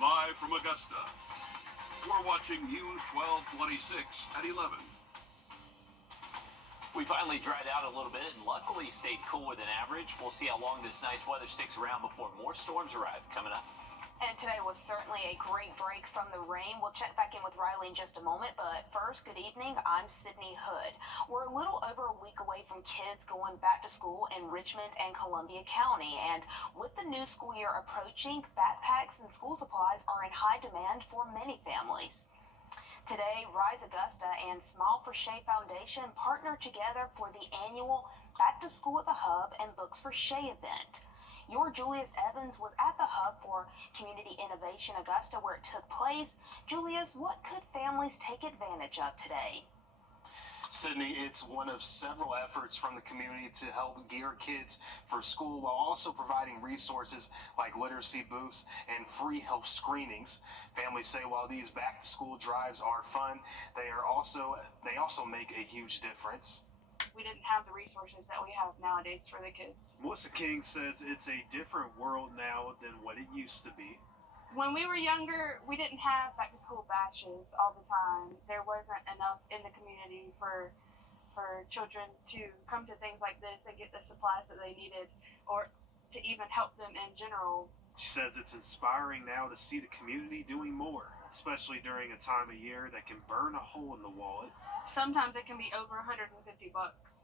Live from Augusta, we're watching News 1226 at 11. We finally dried out a little bit and luckily stayed cooler than average. We'll see how long this nice weather sticks around before more storms arrive coming up. And today was certainly a great break from the rain. We'll check back in with Riley in just a moment, but first, good evening. I'm Sydney Hood. We're a little over a week away from kids going back to school in Richmond and Columbia County, and with the new school year approaching, backpacks and school supplies are in high demand for many families. Today, Rise Augusta and Smile for Shay Foundation partner together for the annual Back to School at the Hub and Books for Shay event. Your Julius Evans was at the Hub for Community Innovation Augusta where it took place. Julius, what could families take advantage of today? Sydney, it's one of several efforts from the community to help gear kids for school while also providing resources like literacy booths and free health screenings. Families say while these back-to-school drives are fun, they also make a huge difference. We didn't have the resources that we have nowadays for the kids. Melissa King says it's a different world now than what it used to be. When we were younger, we didn't have back to school bashes all the time. There wasn't enough in the community for children to come to things like this and get the supplies that they needed or to even help them in general. She says it's inspiring now to see the community doing more, especially during a time of year that can burn a hole in the wallet. Sometimes it can be over $150,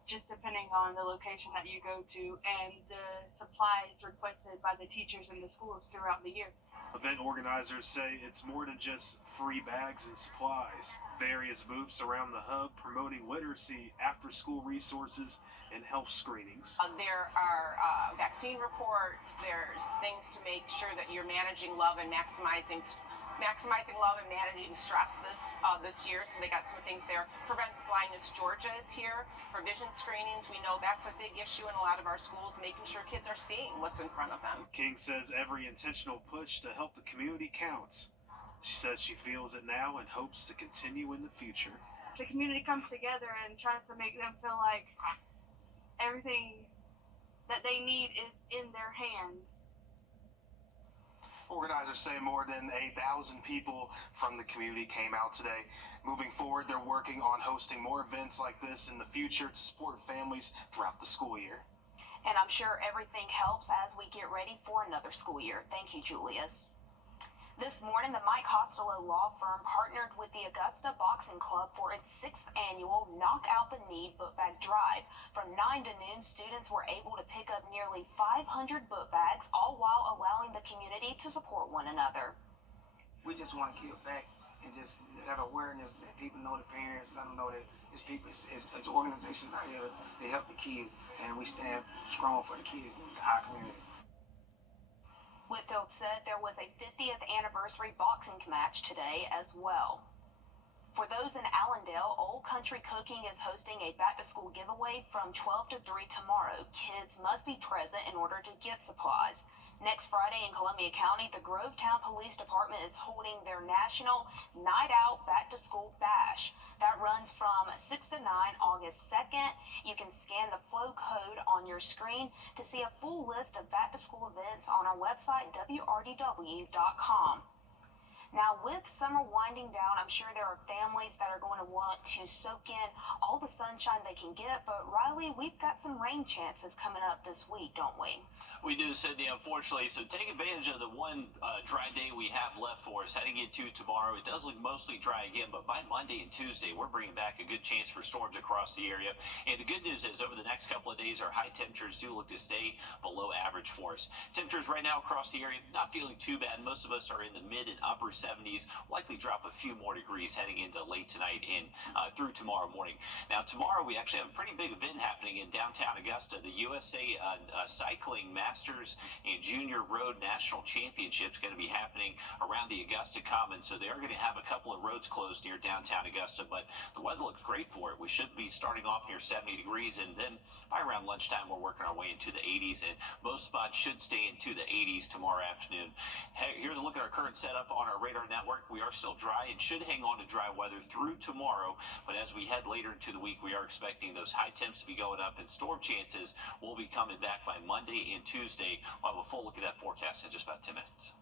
just depending on the location that you go to and the supplies requested by the teachers in the schools throughout the year. Event organizers say it's more than just free bags and supplies. Various booths around the hub promoting literacy, after-school resources, and health screenings. There are vaccine reports. There's things to make sure that you're managing love and maximizing love and managing stress this year. So they got some things there. Prevent Blindness Georgia is here for vision screenings. We know that's a big issue in a lot of our schools, making sure kids are seeing what's in front of them. King says every intentional push to help the community counts. She says she feels it now and hopes to continue in the future. The community comes together and tries to make them feel like everything that they need is in their hands. Organizers say more than 1,000 people from the community came out today. Moving forward, they're working on hosting more events like this in the future to support families throughout the school year. And I'm sure everything helps as we get ready for another school year. Thank you, Julius. This morning, the Mike Costello Law Firm partnered with the Augusta Boxing Club for its 6th annual Knock Out the Knee book bag drive. From 9 to noon, students were able to pick up nearly 500 book bags, all while allowing the community to support one another. We just want to give back and just have awareness that people know the parents, let them know that it's people, it's organizations out here, they help the kids, and we stand strong for the kids in our community. Whitfield said there was a 50th anniversary boxing match today as well. For those in Allendale, Old Country Cooking is hosting a back-to-school giveaway from 12 to 3 tomorrow. Kids must be present in order to get supplies. Next Friday in Columbia County, the Grovetown Police Department is holding their National Night Out Back-to-School Bash. That runs from 6 to 9 August 2nd. You can scan the flow code on your screen to see a full list of back-to-school events on our website, wrdw.com. Now, with summer winding down, I'm sure there are families that are going to want to soak in all the sunshine they can get. But, Riley, we've got some rain chances coming up this week, don't we? We do, Sydney, unfortunately. So take advantage of the one dry day we have left for us heading into tomorrow. It does look mostly dry again, but by Monday and Tuesday, we're bringing back a good chance for storms across the area. And the good news is over the next couple of days, our high temperatures do look to stay below average for us. Temperatures right now across the area, not feeling too bad. Most of us are in the mid and upper 70s, likely drop a few more degrees heading into late tonight and through tomorrow morning. Now, tomorrow we actually have a pretty big event happening in downtown Augusta. The USA Cycling Masters and Junior Road National Championships going to be happening around the Augusta Commons. So they are going to have a couple of roads closed near downtown Augusta, but the weather looks great for it. We should be starting off near 70 degrees, and then by around lunchtime, we're working our way into the 80s, and most spots should stay into the 80s tomorrow afternoon. Hey, here's a look at our current setup on our radar network, we are still dry and should hang on to dry weather through tomorrow. But as we head later into the week, we are expecting those high temps to be going up and storm chances will be coming back by Monday and Tuesday. We'll have a full look at that forecast in just about 10 minutes.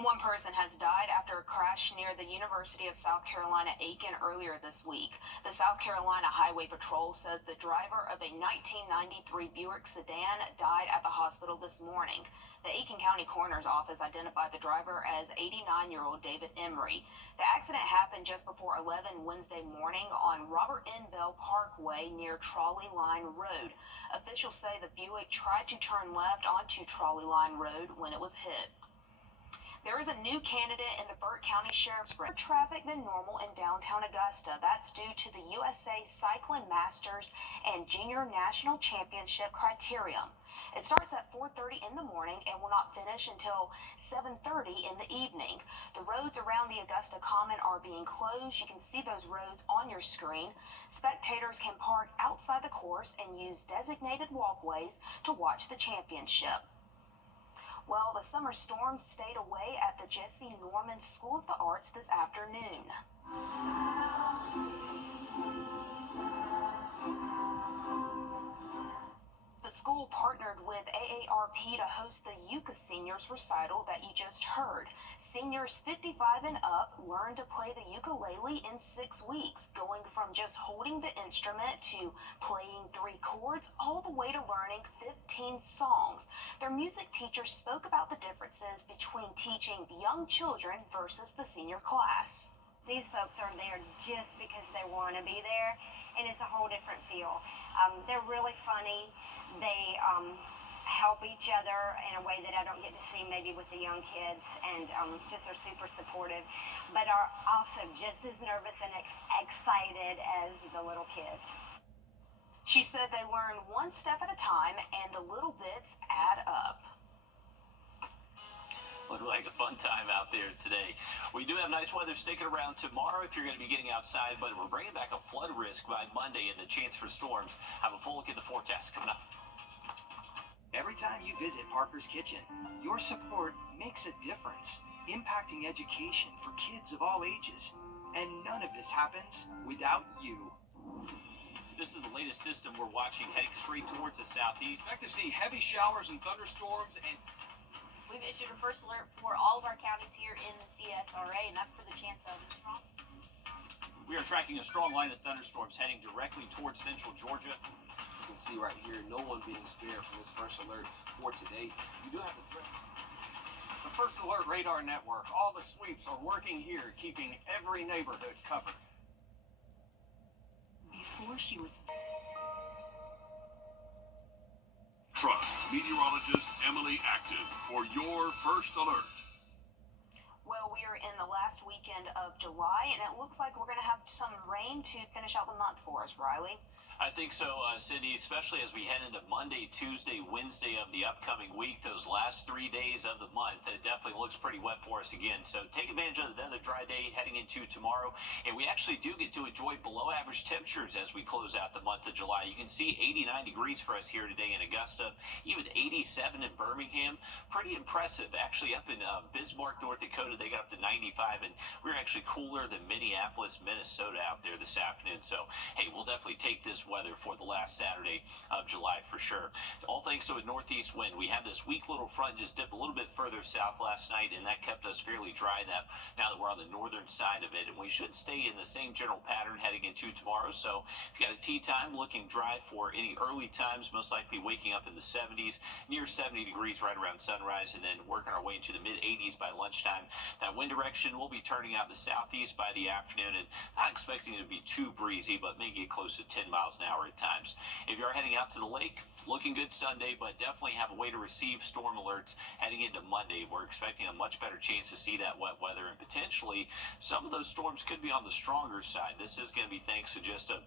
One person has died after a crash near the University of South Carolina Aiken earlier this week. The South Carolina Highway Patrol says the driver of a 1993 Buick sedan died at the hospital this morning. The Aiken County Coroner's Office identified the driver as 89-year-old David Emery. The accident happened just before 11 Wednesday morning on Robert N. Bell Parkway near Trolley Line Road. Officials say the Buick tried to turn left onto Trolley Line Road when it was hit. There is a new candidate in the Burt County Sheriff's More traffic than normal in downtown Augusta. That's due to the USA Cycling Masters and Junior National Championship criterium. It starts at 4:30 in the morning and will not finish until 7:30 in the evening. The roads around the Augusta Common are being closed. You can see those roads on your screen. Spectators can park outside the course and use designated walkways to watch the championship. Well, the summer storms stayed away at the Jesse Norman School of the Arts this afternoon. The school partnered with AARP to host the Yucca Seniors recital that you just heard. Seniors 55 and up learn to play the ukulele in 6 weeks, going from just holding the instrument to playing 3 chords all the way to learning 15 songs. Their music teacher spoke about the differences between teaching young children versus the senior class. These folks are there just because they want to be there, and it's a whole different feel. They're really funny. They help each other in a way that I don't get to see maybe with the young kids, and just are super supportive, but are also just as nervous and excited as the little kids. She said they learn one step at a time and the little bits add up. Looked like a fun time out there today. We do have nice weather sticking around tomorrow if you're going to be getting outside, but we're bringing back a flood risk by Monday and the chance for storms. Have a full look at the forecast coming up. Every time you visit Parker's Kitchen, your support makes a difference, impacting education for kids of all ages. And none of this happens without you. This is the latest system we're watching heading straight towards the southeast. Expect to see heavy showers and thunderstorms, and we've issued a first alert for all of our counties here in the CSRA, and that's for the chance of strong. We are tracking a strong line of thunderstorms heading directly towards central Georgia. You can see right here, no one being spared from this first alert for today. You do have the threat. The First Alert Radar Network, all the sweeps are working here, keeping every neighborhood covered. Before she was... Trust meteorologist Emily Active for your First Alert. Well, we are in the last weekend of July, and it looks like we're going to have some rain to finish out the month for us, Riley. I think so, Cindy, especially as we head into Monday, Tuesday, Wednesday of the upcoming week. Those last 3 days of the month, it definitely looks pretty wet for us again. So take advantage of another dry day heading into tomorrow. And we actually do get to enjoy below average temperatures as we close out the month of July. You can see 89 degrees for us here today in Augusta, even 87 in Birmingham. Pretty impressive. Actually, up in Bismarck, North Dakota, they got up to 95, and we're actually cooler than Minneapolis, Minnesota out there this afternoon. So, hey, we'll definitely take this weather for the last Saturday of July for sure. All thanks to a northeast wind. We had this weak little front just dip a little bit further south last night, and that kept us fairly dry now that we're on the northern side of it, and we should stay in the same general pattern heading into tomorrow. So if you got a tea time, looking dry for any early times, most likely waking up in the 70s, near 70 degrees right around sunrise, and then working our way into the mid 80s by lunchtime. That wind direction will be turning out the southeast by the afternoon, and not expecting it to be too breezy, but may get close to 10 miles an hour at times. If you're heading out to the lake, looking good Sunday, but definitely have a way to receive storm alerts heading into Monday. We're expecting a much better chance to see that wet weather, and potentially some of those storms could be on the stronger side. This is going to be thanks to just a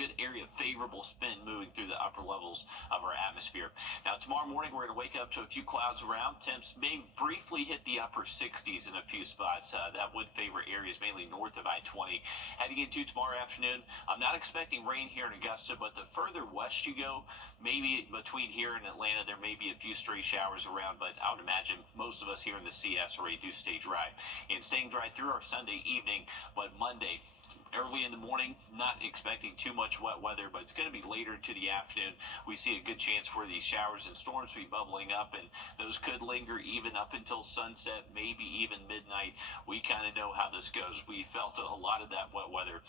good area of favorable spin moving through the upper levels of our atmosphere. Now, tomorrow morning, we're going to wake up to a few clouds around. Temps may briefly hit the upper 60s in a few spots. spots. That would favor areas mainly north of I-20. Heading into tomorrow afternoon, I'm not expecting rain here in Augusta, but the further west you go, maybe between here and Atlanta, there may be a few stray showers around, but I would imagine most of us here in the CSRA do stay dry. And staying dry through our Sunday evening, but Monday, early in the morning, not expecting too much wet weather, but it's going to be later into the afternoon. We see a good chance for these showers and storms to be bubbling up, and those could linger even up until sunset, maybe even midnight. We kind of know how this goes. We felt a lot of that wet weather,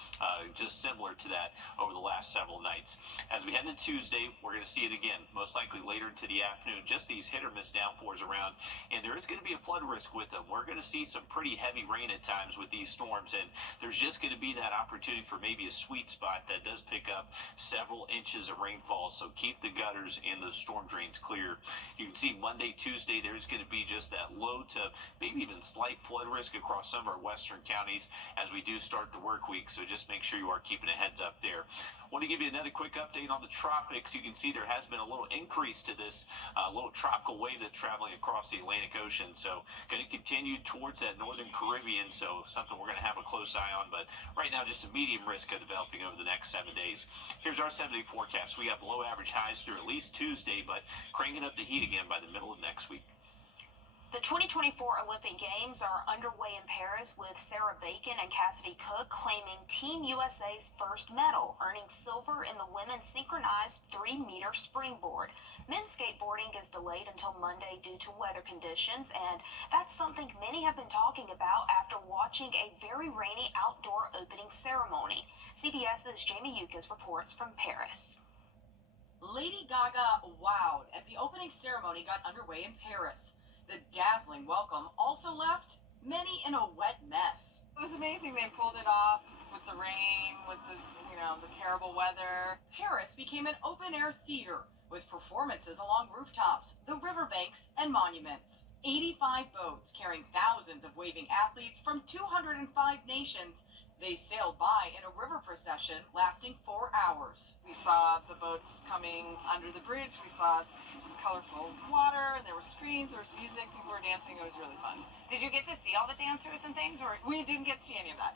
just similar to that over the last several nights. As we head into Tuesday, we're going to see it again, most likely later into the afternoon, just these hit or miss downpours around, and there is going to be a flood risk with them. We're going to see some pretty heavy rain at times with these storms, and there's just going to be that opportunity for maybe a sweet spot that does pick up several inches of rainfall, so keep the gutters and those storm drains clear. You can see Monday, Tuesday, there's going to be just that low to maybe even slight flood risk across some of our western counties as we do start the work week, so just make sure you are keeping a heads up there. I want to give you another quick update on the tropics. You can see there has been a little increase to this little tropical wave that's traveling across the Atlantic Ocean, so going to continue towards that northern Caribbean, so something we're going to have a close eye on, but right now just a medium risk of developing over the next 7 days. Here's our 7-day forecast. We got below average highs through at least Tuesday, but cranking up the heat again by the middle of next week. The 2024 Olympic Games are underway in Paris, with Sarah Bacon and Cassidy Cook claiming Team USA's first medal, earning silver in the women's synchronized 3-meter springboard. Men's skateboarding is delayed until Monday due to weather conditions, and that's something many have been talking about after watching a very rainy outdoor opening ceremony. CBS's Jamie Yukas reports from Paris. Lady Gaga wowed as the opening ceremony got underway in Paris. The dazzling welcome also left many in a wet mess. It was amazing. They pulled it off with the rain, with the terrible weather. Paris became an open-air theater with performances along rooftops, the riverbanks, and monuments. 85 boats carrying thousands of waving athletes from 205 nations. They sailed by in a river procession lasting 4 hours. We saw the boats coming under the bridge. We saw colorful water. There were screens. There was music. People were dancing. It was really fun. Did you get to see all the dancers and things? Or we didn't get to see any of that.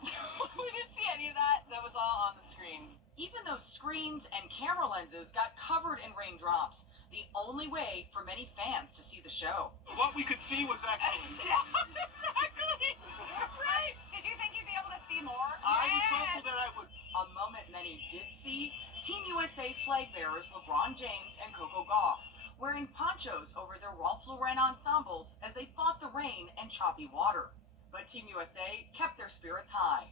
We didn't see any of that. That was all on the screen. Even though screens and camera lenses got covered in raindrops, the only way for many fans to see the show. What we could see was actually... Yeah, exactly. Right. did you think you'd be able to see more? I was hopeful that I would. A moment many did see, Team USA flag bearers LeBron James and Coco Gauff wearing ponchos over their Ralph Lauren ensembles as they fought the rain and choppy water. But Team USA kept their spirits high.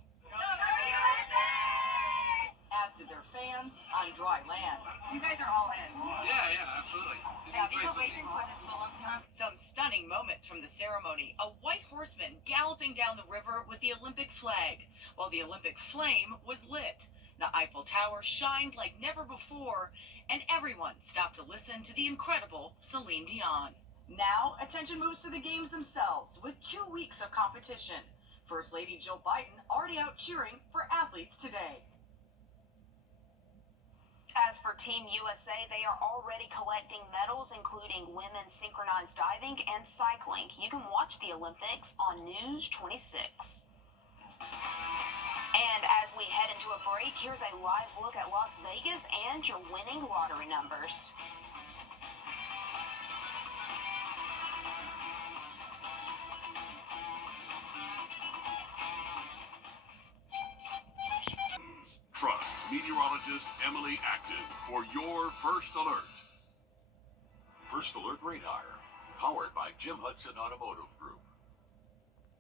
As did their fans on dry land. You guys are all in. Yeah, absolutely. Have you been waiting for this for a long time? Some stunning moments from the ceremony. A white horseman galloping down the river with the Olympic flag, while the Olympic flame was lit. The Eiffel Tower shined like never before, and everyone stopped to listen to the incredible Celine Dion. Now, attention moves to the games themselves, with 2 weeks of competition. First Lady Jill Biden already out cheering for athletes today. As for Team USA, they are already collecting medals, including women's synchronized diving and cycling. You can watch the Olympics on News 26. And as we head into a break, here's a live look at Las Vegas and your winning lottery numbers. Trust meteorologist Emily Active for your first alert. First Alert Radar, powered by Jim Hudson Automotive Group.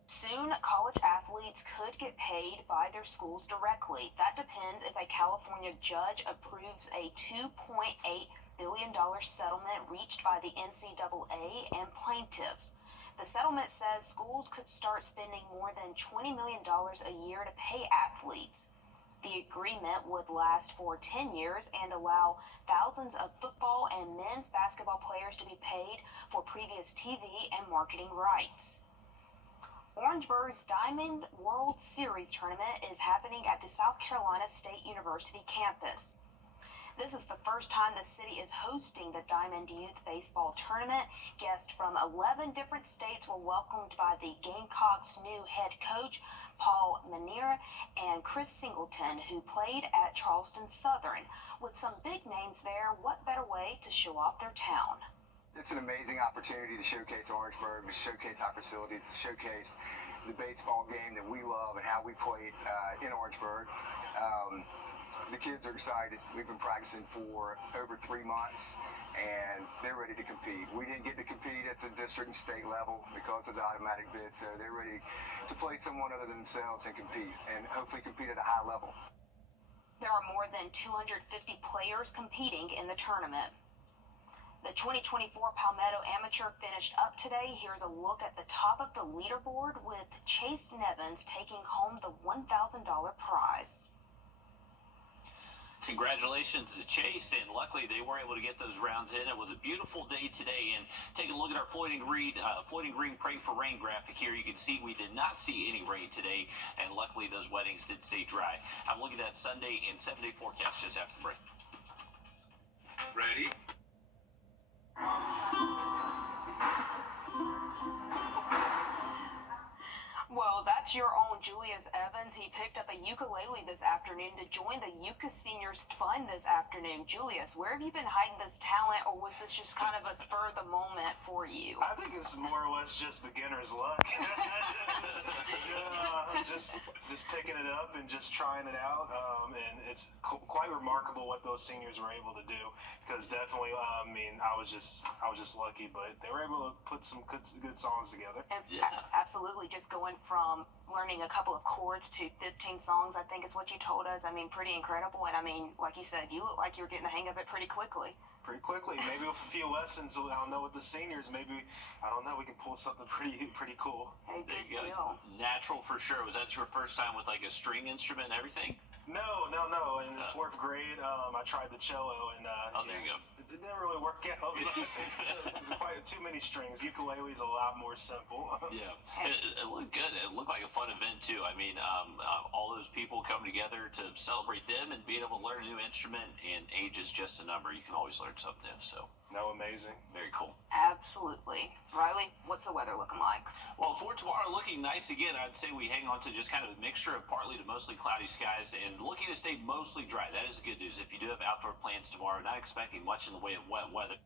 Soon, college athletes could get paid by their schools directly. That depends if a California judge approves a $2.8 billion settlement reached by the NCAA and plaintiffs. The settlement says schools could start spending more than $20 million a year to pay athletes. The agreement would last for 10 years and allow thousands of football and men's basketball players to be paid for previous TV and marketing rights. Orangeburg's Diamond World Series tournament is happening at the South Carolina State University campus. This is the first time the city is hosting the Diamond Youth Baseball Tournament. Guests from 11 different states were welcomed by the Gamecocks' new head coach, Paul Manier, and Chris Singleton, who played at Charleston Southern. With some big names there, what better way to show off their town? It's an amazing opportunity to showcase Orangeburg, to showcase our facilities, to showcase the baseball game that we love and how we play it in Orangeburg. The kids are excited. We've been practicing for over 3 months, and they're ready to compete. We didn't get to compete at the district and state level because of the automatic bid, so they're ready to play someone other than themselves and compete, and hopefully compete at a high level. There are more than 250 players competing in the tournament. The 2024 Palmetto Amateur finished up today. Here's a look at the top of the leaderboard with Chase Nevins taking home the $1,000 prize. Congratulations to Chase, and luckily they were able to get those rounds in. It was a beautiful day today, and take a look at our floating green pray for rain graphic here. You can see we did not see any rain today, and luckily those weddings did stay dry. I'm looking at that Sunday and 7-day forecast just after the break. Ready? Well, that's your own Julius Evans. He picked up a ukulele this afternoon to join the Yucca Seniors Fun this afternoon. Julius, where have you been hiding this talent, or was this just kind of a spur of the moment for you? I think it's more or less just beginner's luck. Just picking it up and just trying it out, and it's quite remarkable what those seniors were able to do. Because definitely, I mean, I was just lucky, but they were able to put some good songs together. Absolutely, just going from learning a couple of chords to 15 songs, I think is what you told us. I mean, pretty incredible. And I mean, like you said, you look like you're getting the hang of it pretty quickly. Maybe with a few lessons, I don't know, with the seniors, maybe, I don't know, we can pull something pretty cool. Hey, There good you go. deal. Natural for sure. Was that your first time with like a string instrument and everything? No. In 4th grade, I tried the cello, and there you go. It didn't really work out. There's quite too many strings. Ukulele's a lot more simple. Yeah, it looked good. It looked like a fun event too. I mean, all those people coming together to celebrate them and being able to learn a new instrument. And age is just a number. You can always learn something new. So. No, amazing. Very cool. Absolutely. Riley, what's the weather looking like? Well, for tomorrow, looking nice again. I'd say we hang on to just kind of a mixture of partly to mostly cloudy skies and looking to stay mostly dry. That is good news. If you do have outdoor plans tomorrow, not expecting much in the way of wet weather.